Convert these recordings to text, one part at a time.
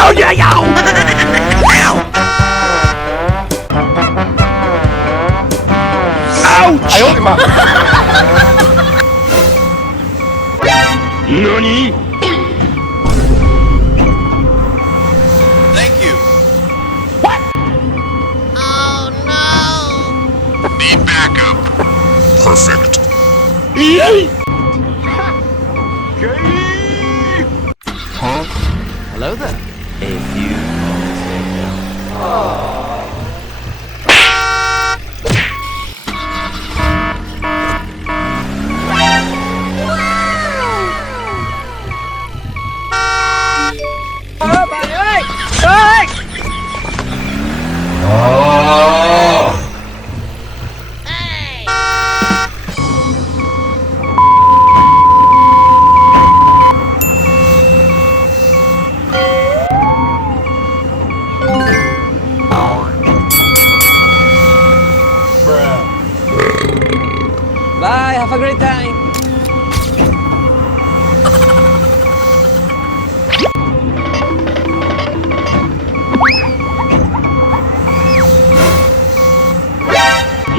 Yo, yo, yo! Ow! Ouch! 哎呦我的妈何 Thank you. Oh no! Need backup. Perfect. Yay! Huh? Hello there. A few moments later. Hey! Bye, have a great time.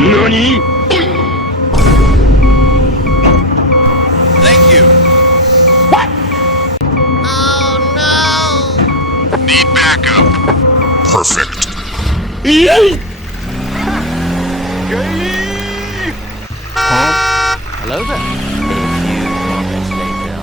NANI? Thank you. Oh no! Need backup. Perfect. Yay! Huh? Hello there. A few moments later.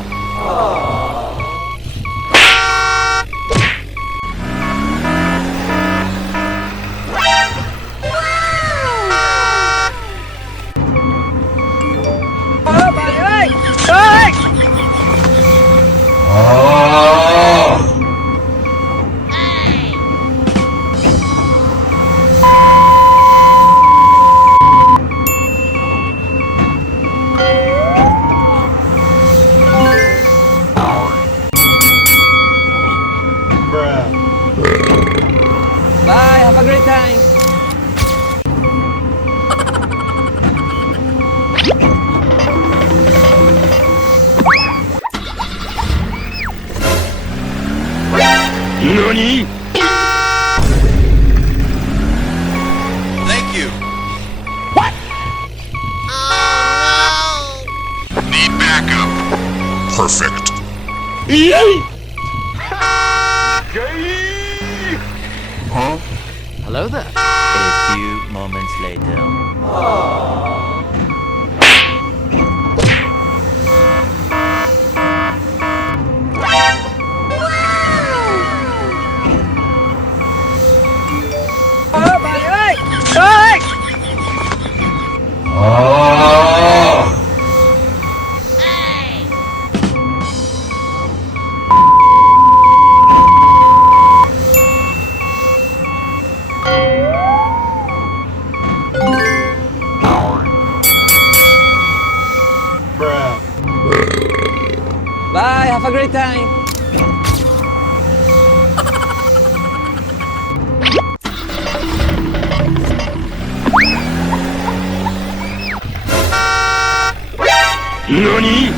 Hey! Bye, have a great time. NANI? Thank you. Oh Need backup. Perfect. Yay! Huh? Hello there. A few moments later. no! Hey! Bye, have a great time. NANI?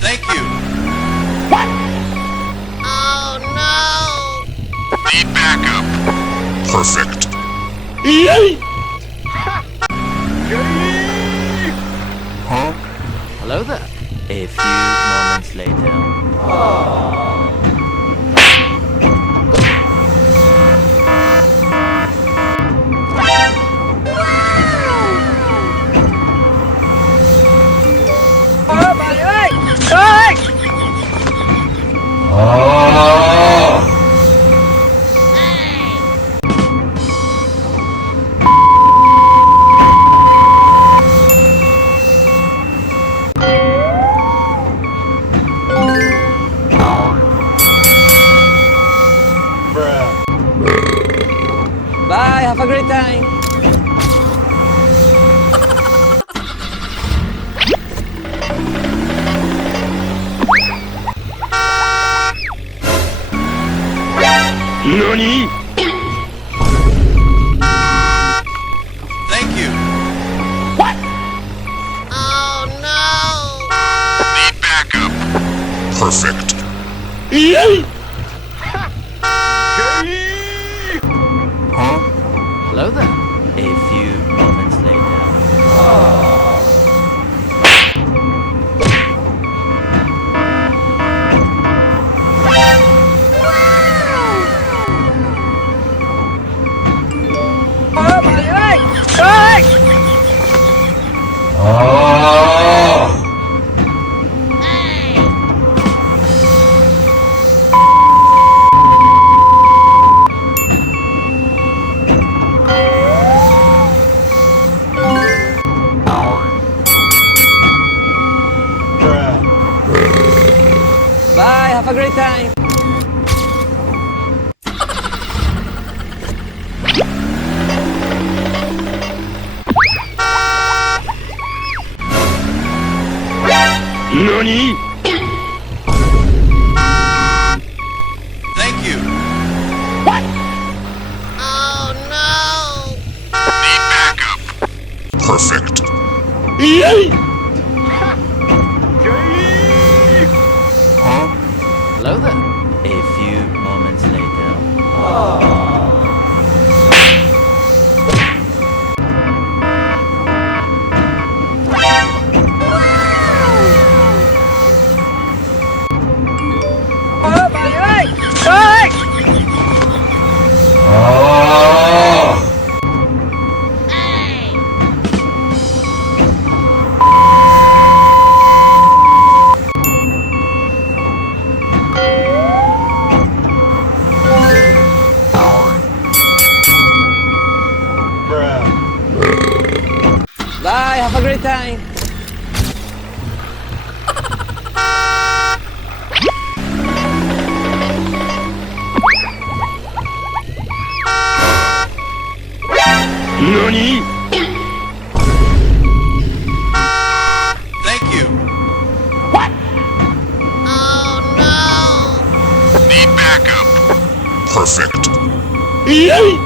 Thank you. Oh no! Need backup. Perfect. Yay! Huh? Hello there. A few moments later. Hey! Bye, have a great time. NANI? Thank you. Oh no! Need backup. Perfect. Yay! Hello there. A few moments later. Hey! Bye, have a great time. NANI?! Thank you. Oh no! Need backup. Perfect. Yay! Hello there. A few moments later. Hey! Bye, have a great time. NANI?! Thank you. Oh no! Need backup. Perfect. Yay!